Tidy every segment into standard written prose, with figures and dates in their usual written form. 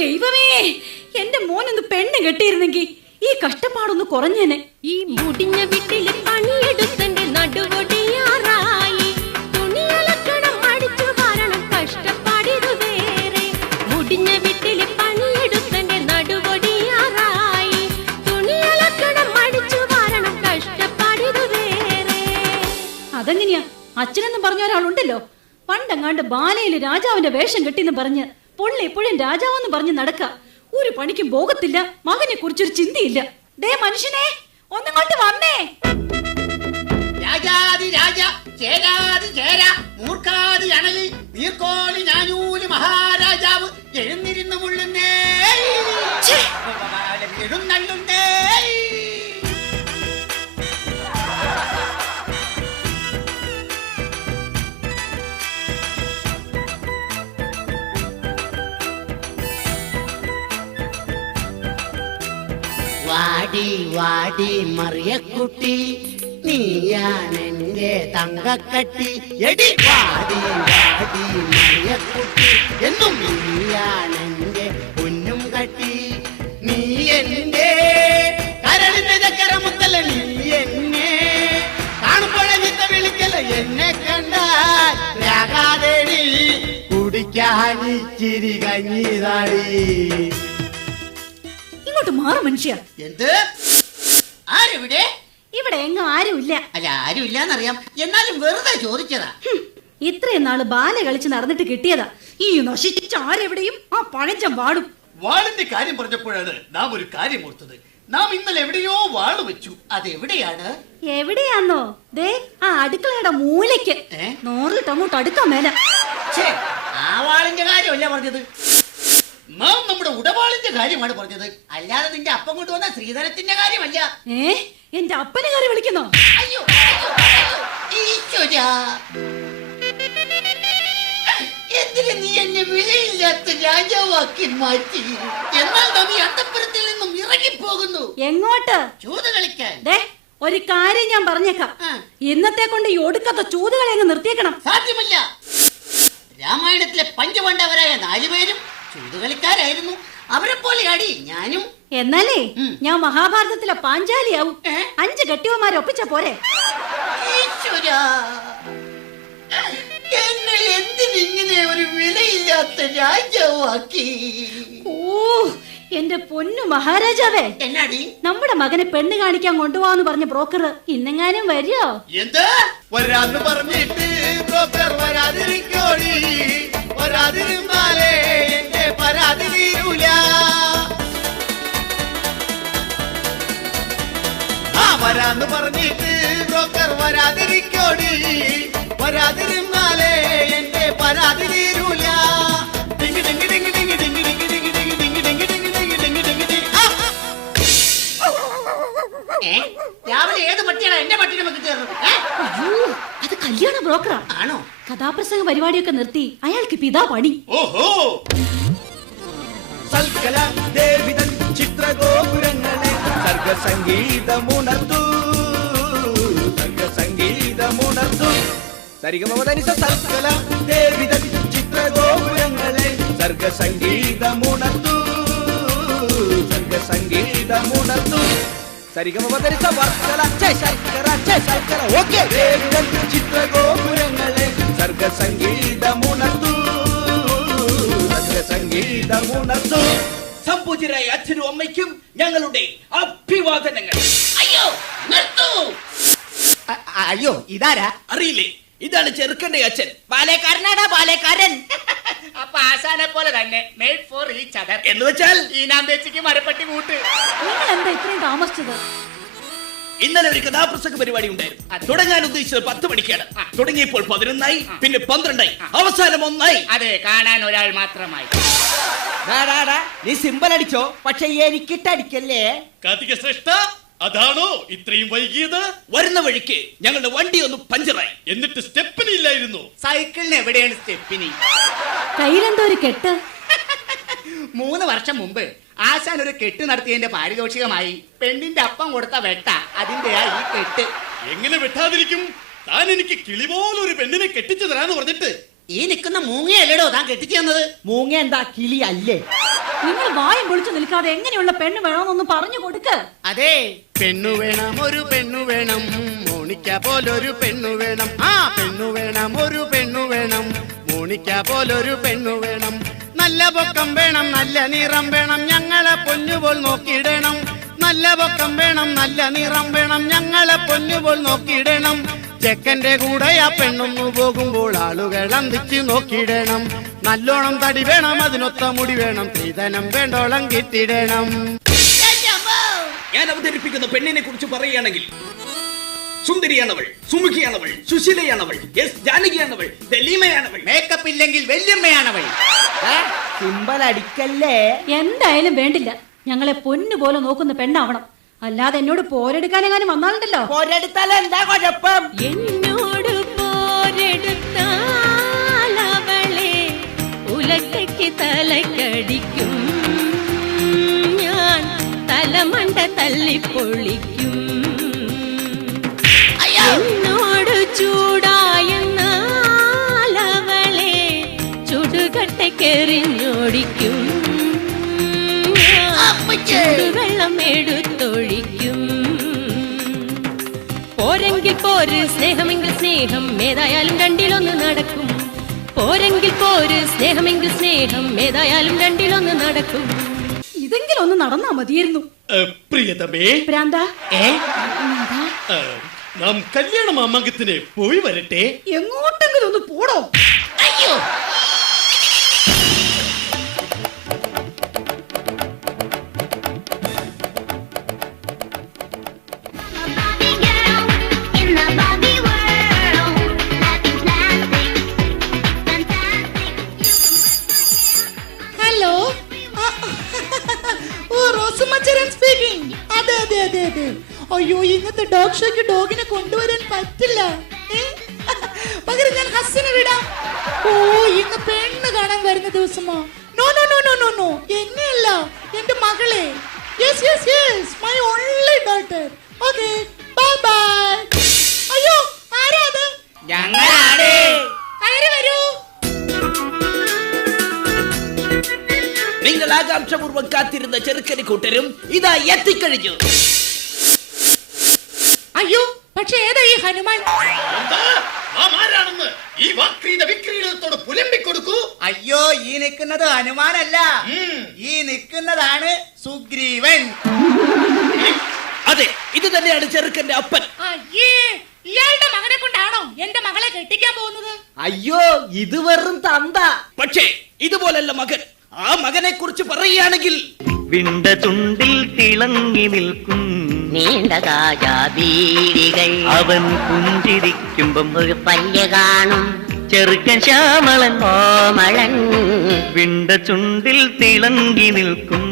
ദൈവമേ, എന്റെ മോനൊന്ന് പെണ്ണ് കെട്ടിയിരുന്നെങ്കിൽ ഈ കഷ്ടപ്പാടൊന്ന് കുറഞ്ഞേനെ. ഈ മുടിഞ്ഞ വീട്ടിൽ പണിയെടുത്തന്റെ നടുവൊടിയാറായി. തുണിയലക്കണം അടിച്ചു വാരണം കഷ്ടപ്പാടിതു വേറെ. മുടിഞ്ഞ വീട്ടിൽ പണിയെടുത്തന്റെ നടുവൊടിയാറായി. തുണിയലക്കണം അടിച്ചു വാരണം കഷ്ടപ്പാടിതു വേറെ. അതെങ്ങനെയാ? അച്ഛനെന്ന് പറഞ്ഞ ഒരാളുണ്ടല്ലോ, പണ്ടെങ്ങാണ്ട് ബാലയില് രാജാവിന്റെ വേഷം കെട്ടിന്ന് പറഞ്ഞ് പുള്ളി ഇപ്പോഴും രാജാവെന്ന് പറഞ്ഞ് നടക്ക. ഒരു പണിക്കും പോകത്തില്ല, മകനെ കുറിച്ചൊരു ചിന്തയില്ല. ദേ മനുഷ്യനെ, ഒന്നിങ്ങോട്ട് വന്നേ. രാജാതി രാജ, ചേരാതി ചേര, മൂർഖാതി അണലി, നീർക്കോളി ഞാനൂല് മഹാരാജാവ് എഴുന്നിരുന്നു മുള്ളുന്നേ, എഴുന്നള്ളുന്നേ. വാടി വാടി മറിയക്കുട്ടി, നീയാണെന്റെ തങ്കക്കട്ടി. എടി വാടി വാടി മറിയക്കുട്ടി, എന്നും നീയാണെന്റെ പൊന്നും കട്ടി. നീ എന്റെ കരളിന്റെ ചക്കരമുത്തല്ല, നീ എന്നെ കാണുമ്പോഴെ വിത്ത വിളിക്കല. എന്നെ കണ്ടാൽ രാഗാദേടി കുടിക്കാനിച്ചിരി കഞ്ഞിതാടി. ഇങ്ങോട്ട് മാറും മനുഷ്യ. എന്ത്? ആരെവിടെ? ഇവിടെ എങ്ങും ആരുമില്ല. അല്ല, ആരുമില്ലാന്നറിയാം, എന്നാലും വെറുതെ ചോദിച്ചതാ. ഇത്രയും നാള് ബാല കളിച്ച് നടന്നിട്ട് കിട്ടിയതാ. ഈ നശിച്ച ആരെവിടെയും ആ പഴഞ്ചം വാടും. വാളിന്റെ കാര്യം പറഞ്ഞപ്പോഴാണ് നാം ഒരു കാര്യം ഓർത്തത്. നാം ഇന്നലെ എവിടെയോ വാള് വെച്ചു. അതെവിടെയാണ്? എവിടെയാന്നോ? ദേ ആ അടുക്കളയുടെ മൂലയ്ക്ക്. നോറിട്ട് അങ്ങോട്ട് അടുക്കാൻ മേല. ആ വാളിന്റെ കാര്യമല്ല പറഞ്ഞത്, നാം നമ്മുടെ ഉടവാളിന്റെ കാര്യമാണ് പറഞ്ഞത്. അല്ലാതെ നിന്റെ അപ്പം കൊണ്ടുവന്ന ശ്രീധരത്തിന്റെ കാര്യമല്ല. എന്റെ അപ്പനെ കയറി വിളിക്കുന്നോ? അയ്യോ അയ്യോ അയ്യോ, ഈശ്വരാ, എന്തിന് നീ എന്നെ വിലയില്ലാത്ത രാജാവാക്കി മാറ്റി? എന്നാൽ നാം ഈ അന്തപ്പുരത്തിൽ നിന്നും ഇറങ്ങിപ്പോകുന്നു. എങ്ങോട്ട്? ചൂത് കളിക്കാൻ. ദേ ഒരു കാര്യം ഞാൻ പറഞ്ഞേക്കാം, ഇന്നത്തെ കൊണ്ട് ഈ ഒടുക്കത്തെ ചൂതുകളെ അങ്ങ് നിർത്തിയേക്കണം. സാധ്യമല്ല. രാമായണത്തിലെ പഞ്ചപാണ്ഡവരായ 4 പേരും ചൂതുകളിക്കാരായിരുന്നു. അവരെ പോലെ അടി ഞാനും. എന്നാലേ ഞാൻ മഹാഭാരതത്തിലെ പാഞ്ചാലിയാവും. 5 കെട്ടിയവന്മാരെ ഒപ്പിച്ച പോരെ? ഈശ്വരാ, എന്നെ എന്തിനിങ്ങനെ ഒരു വിലയില്ലാത്ത രാജാവാക്കി? ഓ എന്റെ പൊന്നു മഹാരാജാവേ, എന്നാടി? നമ്മുടെ മകനെ പെണ്ണ് കാണിക്കാൻ കൊണ്ടുപോവാന്ന് പറഞ്ഞ ബ്രോക്കർ ഇന്നെങ്ങാനും വരുമോ? എന്ത് വരാന്ന് പറഞ്ഞിട്ട് ബ്രോക്കർ വരാതിരിക്കോടി, വരാതിരുന്നാലേ എന്റെ പരാതി തീരൂല. വരാന്ന് പറഞ്ഞിട്ട് ബ്രോക്കർ വരാതിരിക്കോടി, വരാതിരുന്നാലേ എന്റെ പരാതി തീരൂല. Ding Ding Ding Ding Ding Ding Ding Ding Ding Ding Ding Ding Ding Ding Ding. രാവിലെ ഏത് പട്ടിയാണ് എന്റെ പട്ടിനെ വെക്കി ചേർന്നത്? അത് കല്യാണ ബ്രോക്കറാ. ആണോ? കഥാപ്രസംഗ പരിപാടിയൊക്കെ നിർത്തി അയാൾക്ക് ഇതാ പണി. ഓഹോ, സൽക്കല ദേവിതൻ ചിത്രഗോപുരങ്ങളെ സർഗസംഗീതമുണർത്തു, സർഗസംഗീതമുണർത്തു. സരിഗമപദനിസ സൽക്കല ദേവിതൻ ചിത്രഗോപുരങ്ങളെ സർഗസംഗീതമുണർത്തു, സർഗസംഗീതമുണർത്തു. സരിഗമപദനിസ വർക്കല ശർക്കര ശർക്കര. ഓക്കേ. ദേവിതൻ ചിത്രഗോപുരങ്ങളെ സർഗസംഗീതമുണർത്തു, സർഗസംഗീതമുണർത്തു. സംപൂജ്യരായ അച്ഛനും അമ്മയ്ക്കും ഞങ്ങളുടെ അഭിവാദനങ്ങൾ. അയ്യോ നിർത്തൂ. അയ്യോ ഇതാരാ? അറിയില്ലേ, ഇതാണ് ചെറുക്കന്റെ അച്ഛൻ. ബാലേക്കാരനാടാ, ബാലേക്കാരൻ. അപ്പൊ ആശാനെ പോലെ തന്നെ മെയ്ഡ് ഫോർ ഈച്ച് അതർ എന്ന് വെച്ചാൽ ഈനാമ്പേച്ചിക്ക് മരപ്പട്ടി കൂട്ട്. നിങ്ങൾ എന്താ ഇത്രയും താമസിച്ചത്? ഇന്നലെ ഒരു കഥാപ്രസംഗ പരിപാടി ഉണ്ടായിരുന്നു. തുടങ്ങാൻ ഉദ്ദേശിച്ചത് 10 മണിക്കാണ്. തുടങ്ങിയപ്പോൾ 11 പിന്നെ 12 അവസാനം 1. അതെ, കാണാൻ ഒരാൾ മാത്രമായി. നീ സിമ്പൽ അടിച്ചോ, പക്ഷെ എനിക്കിട്ടടിക്കല്ലേ. കാർത്തിക ശ്രേഷ്ഠ, അതാണോ ഇത്രയും വൈകിയത്? വരുന്ന വഴിക്ക് ഞങ്ങളുടെ വണ്ടി ഒന്ന് പഞ്ചറായി. എന്നിട്ട് സ്റ്റെപ്പിനി ഇല്ലായിരുന്നു. സൈക്കിളിന് എവിടെയാണ് സ്റ്റെപ്പിനി? കയ്യിലെന്തോ ഒരു കെട്ട്. 3 വർഷം മുമ്പ് ആശാൻ ഒരു കെട്ട് നടത്തിയതിന്റെ പാരിതോഷികമായി പെണ്ണിന്റെ അപ്പം കൊടുത്ത വെട്ട അതിന്റെയാ ഈ കെട്ട്. എങ്ങനെ വെട്ടാതിരിക്കും? താൻ എനിക്ക് കിളി പോലൊരു പെണ്ണിനെ കെട്ടിച്ചു തരാന്ന് പറഞ്ഞിട്ട് ഈ നിൽക്കുന്ന മൂങ്ങയല്ലേടോ താൻ കെട്ടിച്ചു തന്നത്? മൂങ്ങ എന്താ കിളി അല്ലേ? നിങ്ങൾ വായം പൊളിച്ചു നിൽക്കാതെ എങ്ങനെയുള്ള പെണ്ണ് വേണമെന്നൊന്ന് പറഞ്ഞു കൊടുക്ക്. അതെ, പെണ്ണു വേണം, ഒരു പെണ്ണു വേണം, മോണിക്ക പോലൊരു പെണ്ണു വേണം. ആ പെണ്ണു വേണം, ഒരു പെണ്ണു വേണം, മോണിക്ക പോലൊരു പെണ്ണു വേണം. നല്ല പൊക്കം വേണം, നല്ല നിറം വേണം, ഞങ്ങളെ പൊന്നുപോൽ നോക്കിയിടണം. നല്ല പൊക്കം വേണം, നല്ല നിറം വേണം, ഞങ്ങളെ പൊന്നുപോൽ നോക്കിയിടണം. ചെക്കന്റെ കൂടെ ആ പെണ്ണൊന്നു പോകുമ്പോൾ ആളുകൾ അന്തിച്ച് നോക്കിയിടണം. നല്ലോണം തടി വേണം, അതിനൊത്ത മുടി വേണം, സ്ത്രീധനം വേണ്ടോളം കിട്ടിയിടണം. ഞാൻ അവതരിപ്പിക്കുന്ന പെണ്ണിനെ കുറിച്ച് പറയുകയാണെങ്കിൽ സുന്ദരിയാണവൾ, സുമുഖിയാണവൾ, സുശീലയാണവൾ, എസ് ജാനകിയാണവൾ, ദലീമയാണവൾ. മേക്കപ്പ് ഇല്ലെങ്കിൽ വല്യമ്മയാണവൾ. സിമ്പൽ അടിക്കല്ലേ. എന്തായാലും വേണ്ടില്ല, ഞങ്ങളെ പൊന്നു പോലെ നോക്കുന്ന പെണ്ണാവണം. അല്ലാതെ എന്നോട് പോരെടുക്കാനെങ്ങാനും വന്നാലുണ്ടല്ലോ. പോരെടുത്താൽ എന്താ കുഴപ്പം? എന്നോട് പോരെടുത്താൽ അവളെ ഉലക്കയ്ക്ക് തലക്കടിക്കും, ഞാൻ തലമണ്ട തല്ലിപ്പൊളിക്കും. എന്നോട് ചൂടായെന്നാൽ അവളെ ചുടുകട്ടയ്ക്കെറിഞ്ഞോടിക്കും, ചൂടുവെള്ളം എടുത്തൊഴിക്കും. പോരെങ്കിൽ പോര്, സ്നേഹമെങ്കിൽ സ്നേഹം, ഏതായാലും രണ്ടിലൊന്ന് നടക്കും. പോരെങ്കിൽ പോര്, സ്നേഹമെങ്കിൽ സ്നേഹം, ഏതായാലും രണ്ടിലൊന്ന് നടക്കും. ഇതെങ്കിലും ഒന്ന് നടന്നാ മതിയായിരുന്നു. പ്രിയതമേ, ഭ്രാന്താ? നാം കല്യാണ മാമാങ്കത്തിന് പോയി വരട്ടെ. എങ്ങോട്ടെങ്കിലും ഒന്ന് പോടോ. അയ്യോ, ഹലോ, ഓ റോസുമച്ചരൻ സ്പീക്കിംഗ്. അതെ അതെ അതെ അതെ. അയ്യോ, ഇന്നത്തെ ഡോഗ് ഷോയ്ക്ക് ഡോഗിനെ കൊണ്ടുവരാൻ പറ്റില്ല. പകരം ഞാൻ ഹസ്സിനെ വിടാം. ഓ, ഇന്ന് പെണ്ണ് കാണാൻ വരുന്ന ദിവസമോ? No no no no no no, എന്നെയല്ല, എന്റെ മകളെ. Yes yes yes, my only daughter. Okay, bye bye. അയ്യോ, ആരാ അത്? ഞങ്ങളാണ്. കയറി വരൂ. നിങ്ങൾ ആകാംക്ഷപൂർവ്വം കാത്തിരുന്ന ചെറുക്കന് കൂട്ടരും ഇതാ എത്തിക്കഴിഞ്ഞു. അയ്യോ, പക്ഷെ ഏതാ ഈ ഹനുമാൻ? ആരാണെന്ന് ഈ വക്രീത വിക്രീതത്തോട് പുലമ്പിക്കൊടുക്കൂ. അയ്യോ, ഈ നിൽക്കുന്നത് ഹനുമാനല്ല, ഈ നിൽക്കുന്നതാണ് സുഗ്രീവൻ. അതെ, ഇത് തന്നെയാണ് ചെറുക്കന്റെ അപ്പൻ. അയ്യേ, ഇയാളുടെ മകനെ കൊണ്ടാണോ എന്റെ മകളെ കെട്ടിക്കാൻ പോകുന്നത്? അയ്യോ, ഇത് വെറും തന്ത. പക്ഷേ ഇതുപോലല്ല മകൻ. ആ മകനെ കുറിച്ച് പറയുകയാണെങ്കിൽ വിണ്ട ചുണ്ടിൽ തിളങ്ങി നിൽക്കും നീണ്ട കാജാബീരികൾ അവൻ പുഞ്ചിരിക്കുമ്പം ഒരു പല്ല് കാണും ചെറുക്കൻ ശ്യാമളൻ കോമളൻ, വിണ്ട ചുണ്ടിൽ തിളങ്ങി നിൽക്കും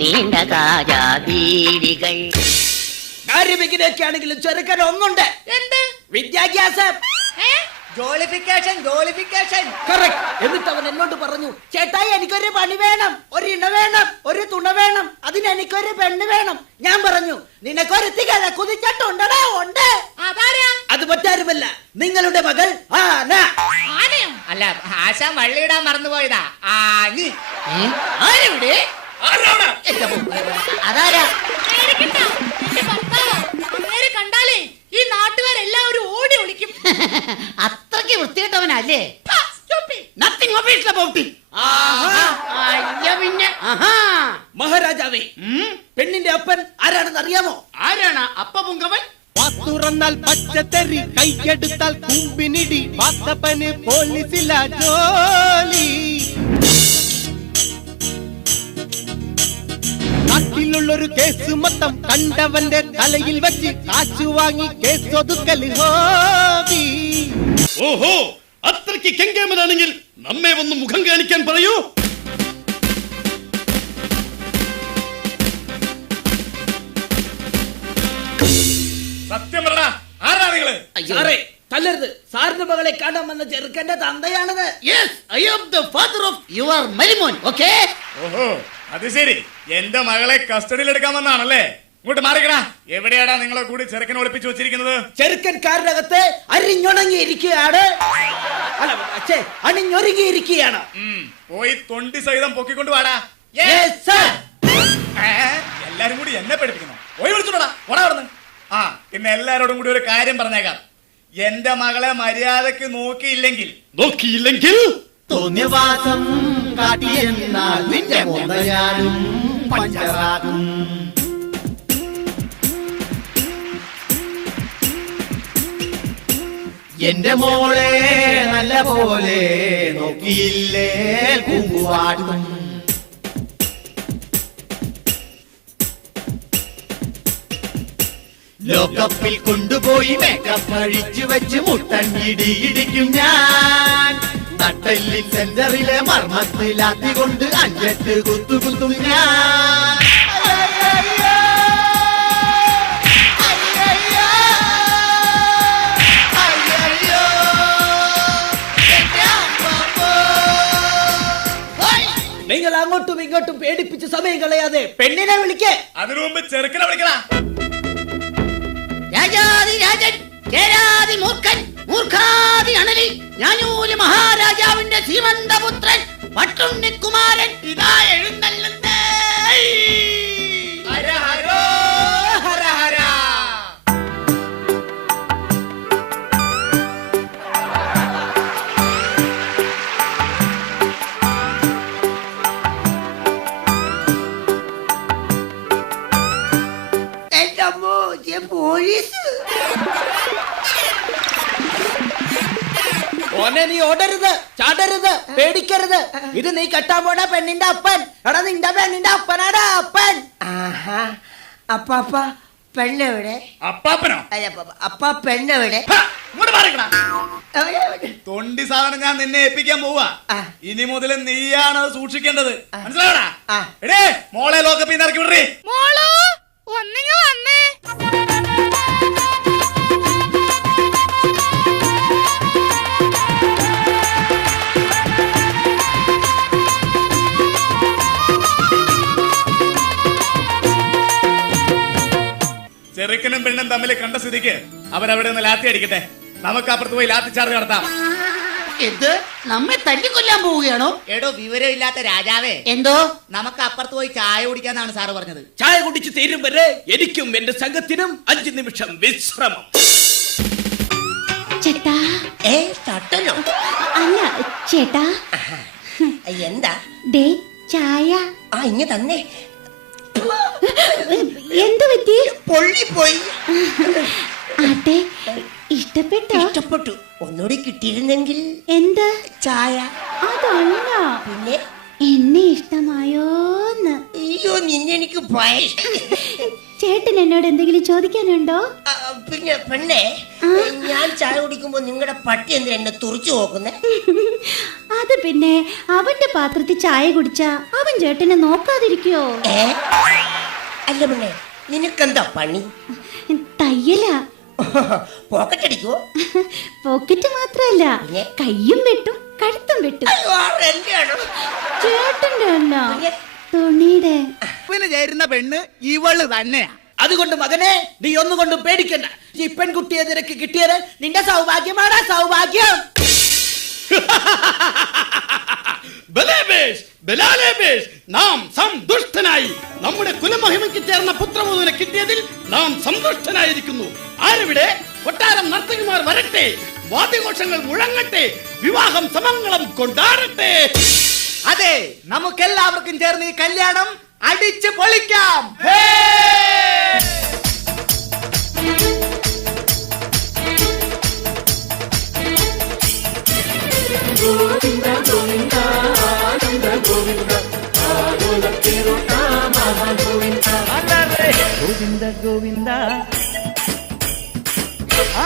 നീണ്ട കാജാബീരികൾ. കാര്യം ഇങ്ങനെയൊക്കെ ആണെങ്കിലും ചെറുക്കൻ ഒന്നുണ്ട്. എന്ത്? വിദ്യാഭ്യാസം. ജോളിഫിക്കേഷൻ, ജോളിഫിക്കേഷൻ. കറക്റ്റ്. എന്നിട്ട് അവൻ എന്നോട് പറഞ്ഞു, ചേട്ടായി എനിക്കൊരു പണി വേണം, ഒരു ഇണ വേണം, ഒരു തുണ വേണം, അതിന് എനിക്കൊരു പെണ്ണ് വേണം. ഞാൻ പറഞ്ഞു, നിനക്കൊരു തികഴ കുതിച്ചിട്ടുണ്ടടാ. ഉണ്ട്. അതാരാ? അത് മറ്റാരുമല്ല, നിങ്ങളുടെ മകൾ ആന. ആനയോ? അല്ല, ആശാൻ വള്ളിയിടാൻ മറന്നുപോയതാ. ആരെവിടെ? അതാരാ? പേടിക്കണ്ട, എന്റെ ഭർത്താവാ. അങ്ങേരെ കണ്ടാലേ ഈ നാട്ടുകാരെല്ലാവരും ഓടി ഒളിക്കും. അത്രയ്ക്ക് വൃത്തികെട്ടവനല്ലേ? ഹാ, stupid. Nothing office about it. അയ്യ പിന്നെ. മഹാരാജാവേ, പെണ്ണിന്റെ അപ്പൻ ആരാണെന്ന് അറിയാമോ? ആരാണ് അപ്പ പുങ്കവൻ? തുറന്നാൽ പച്ചത്തെറി, കൈയെടുത്താൽ കുമ്പിനിടി, വാത്തപ്പന് പോലീസില ജോലി. നാട്ടിലുള്ളൊരു കേസ് മൊത്തം കണ്ടവന്റെ തലയിൽ വെച്ച് കാശു വാങ്ങി കേസ് ഒതുക്കൽ ഹോബി. ഓഹോ, അത്രയ്ക്ക് കെങ്കേമനാണെങ്കിൽ നമ്മെ ഒന്ന് മുഖം കാണിക്കാൻ പറയൂ. സത്യം പറ, ആരാ നിങ്ങള്? സാറേ, തല്ലരുത്. സാറിന്റെ മകളെ കാണാൻ വന്ന ചെറുക്കന്റെ തന്തയാണത്. Yes, I am the father of your മരിമോൻ. ഓക്കേ. ഓഹോ, അത് ശരി. എന്റെ മകളെ കസ്റ്റഡിയിൽ എടുക്കാൻ വന്നാണല്ലേ? ഇങ്ങോട്ട് മാറിക്കടാ. എവിടെയാടാ നിങ്ങളെ കൂടി ചെറുക്കനെ ഒളിപ്പിച്ചു വെച്ചിരിക്കുന്നത്? ചെറുക്കൻ കാറിനകത്ത് അരിഞ്ഞുണങ്ങിയിരിക്കുകയാണ്. അല്ല, അച്ഛേ, അണിഞ്ഞൊരുങ്ങിയിരിക്കുകയാണ്. പോയി തൊണ്ടി സഹിതം പൊക്കിക്കൊണ്ട് വാടാ. എല്ലാരും കൂടി എന്നെ പഠിപ്പിക്കുന്നു. പോയി വിളിച്ചോടാ, ഓടാ അവിടുന്ന്. ആ പിന്നെ എല്ലാരോടും കൂടി ഒരു കാര്യം പറഞ്ഞേക്കാം. എന്റെ മകളെ മര്യാദക്ക് നോക്കിയില്ലെങ്കിൽ തോന്നിയവാസം കാട്ടിയെന്നാൽ നിന്റെ മോന്തയാലും പഞ്ചറാകും. എന്റെ മോളെ നല്ല പോലെ നോക്കിയില്ലേ കൂമ്പുവാടും. ലോകപ്പിൽ കൊണ്ടുപോയി മേക്കപ്പ് അഴിച്ചു വെച്ച് മുട്ടങ്ങിടിയിടിക്കും ഞാൻ. നട്ടെല്ലിൽ സെന്ററിലെ മർമ്മത്തിലാത്തി കൊണ്ട് 5-8 കുത്തും ഞാൻ. നിങ്ങൾ അങ്ങോട്ടും ഇങ്ങോട്ടും പേടിപ്പിച്ച് സമയം കളയാതെ പെണ്ണിനെ വിളിക്കേ. അതിനു മുമ്പ് ചെറുക്കനെ വിളിക്കടാ. രാജാതി രാജൻ, ചേരാതി മൂർഖൻ, മൂർഖാതി അണലി, ഞാനൂല് മഹാരാജാവിന്റെ സീമന്തപുത്രൻ പട്ടുണ്ണിക്കുമാരൻ ഇതാ എഴുന്നള്ളുന്നേ. ഹര ഹരോ ഹര ഹര. എന്റെ അമ്മോ, പോലീസ്. ഓനെ നീ ഓടരുത്, ചാടരുത്, പേടിക്കരുത്. ഇത് നീ കെട്ടാൻ പോണ പെണ്ണിന്റെ അപ്പൻ. എടാ നിന്റെ പെണ്ണിന്റെ അപ്പനാടാ അപ്പൻ. അപ്പാപ്പ പെണ്ണെവിടെ? അപ്പാപ്പനോ? അപ്പ പെണ്ണെവിടെ? ഇങ്ങോട്ട് മാറിക്കടാ. തൊണ്ടി സാധനം ഞാൻ നിന്നെ ഏൽപ്പിക്കാൻ പോവാ. ഇനി മുതൽ നീയാണ് അത് സൂക്ഷിക്കേണ്ടത്, മനസ്സിലാവടാ? എടേ മോളെ ലോക്കപ്പിൽ ഇറക്കി വിടറി. ചെറുക്കനും പെണ്ണും തമ്മിൽ കണ്ട സ്ഥിതിക്ക് അവരവിടെ നിന്ന് ലാത്തി അടിക്കട്ടെ. നമുക്ക് അപ്പുറത്ത് പോയി ലാത്തി ചാർജ് നടത്താം. എന്ത്, നമ്മെ തല്ലിക്കൊല്ലാൻ പോവുകയാണോ? എടോ വിവരമില്ലാത്ത രാജാവേ, എന്തോ? നമുക്ക് അപ്പുറത്ത് പോയി ചായ കുടിക്കാന്നാണ് സാറ് പറഞ്ഞത്. ചായ കുടിച്ച് തീരും വരെ എനിക്കും എന്റെ സംഘത്തിനും 5 നിമിഷം വിശ്രമം. ചേട്ടാ. തട്ടനോ? അല്ല ചേട്ടാ. എന്താ? ദേ ചായ. ഇങ്ങ തന്നെ. എന്ത് പറ്റി? പൊള്ളിപ്പോയി. ആട്ടെ, ഇഷ്ടപ്പെട്ടു. ഒന്നുകൂടി കിട്ടിയിരുന്നെങ്കിൽ. എന്ത്? ചായ. അതല്ല, പിന്നെ എന്നെ ഇഷ്ടമായോന്ന്. അയ്യോ, നിന്നെ എനിക്ക് ചേട്ടൻ എന്നോട് എന്തെങ്കിലും ചോദിക്കാനുണ്ടോ? പിന്നെ പെണ്ണെ, ഞാൻ ചായ കുടിക്കുമ്പോ നിങ്ങളുടെ പട്ടി എന്തിനാ എന്നെ തുറച്ചു നോക്കുന്നേ? അത് പിന്നെ അവന്റെ പാത്രത്തിൽ ചായ കുടിച്ചാ അവൻ ചേട്ടനെ നോക്കാതിരിക്കോ? അല്ല പെണ്ണെ, നിനക്കെന്താ പണി? തയ്യലാ. പോക്കറ്റ് അടിക്കോ? പോക്കറ്റ് മാത്രല്ല, കയ്യും വെട്ടും കഴുത്തും വെട്ടും. ചേട്ടന്റെ അല്ല, തുണിയുടെ. പിന്നെ ചേരുന്ന പെണ്ണ് ഇവള് തന്നെയാ. അതുകൊണ്ട് മകനെ, നീ ഒന്നുകൊണ്ടും പേടിക്കണ്ട. ഈ പെൺകുട്ടിയെ നിനക്ക് കിട്ടിയത് നിന്റെ സൗഭാഗ്യമാണ്. സൗഭാഗ്യം. നാം സന്തുഷ്ടനായി. നമ്മുടെ കുലമഹിമയ്ക്ക് ചേർന്ന പുത്രവധുവിനെ കിട്ടിയതിൽ നാം സന്തുഷ്ടനായിരിക്കുന്നു. ആരവിടെ? കൊട്ടാരം നർത്തകിമാർ വരട്ടെ, വാദ്യഘോഷങ്ങൾ മുഴങ്ങട്ടെ, വിവാഹം സമംഗളം കൊണ്ടാടട്ടെ. അതെ, നമുക്കെല്ലാവർക്കും ചേർന്ന് ഈ കല്യാണം അടിച്ച് പൊളിക്കാം. ഗോവിന്ദ ഗോവിന്ദ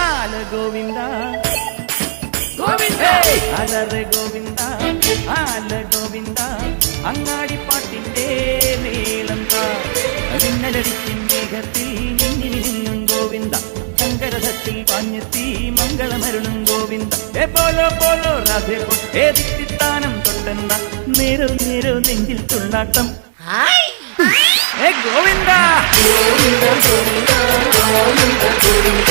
ആല ഗോവിന്ദ ഗോവിന്ദ അലറെ ഗോവിന്ദ ആല ഗോവിന്ദ അങ്ങാടിപ്പാട്ടിന്റെ മേളം അതിന്നലടിക്കും മേഘത്തിൽ നിന്നും ഗോവിന്ദ ശങ്കരഥത്തിൽ പാഞ്ഞെത്തി മംഗളമരുളും ഗോവിന്ദ പോലോ പോലോ രാധേ ഏതിത്താനം തൊട്ടണ്ട നേരോ നേരോ നെഞ്ചിൽ തുള്ളാട്ടം ഗോവിന്ദ ഗോവിന്ദ ഗോവിന്ദ ഗോവിന്ദ ഗോവിന്ദ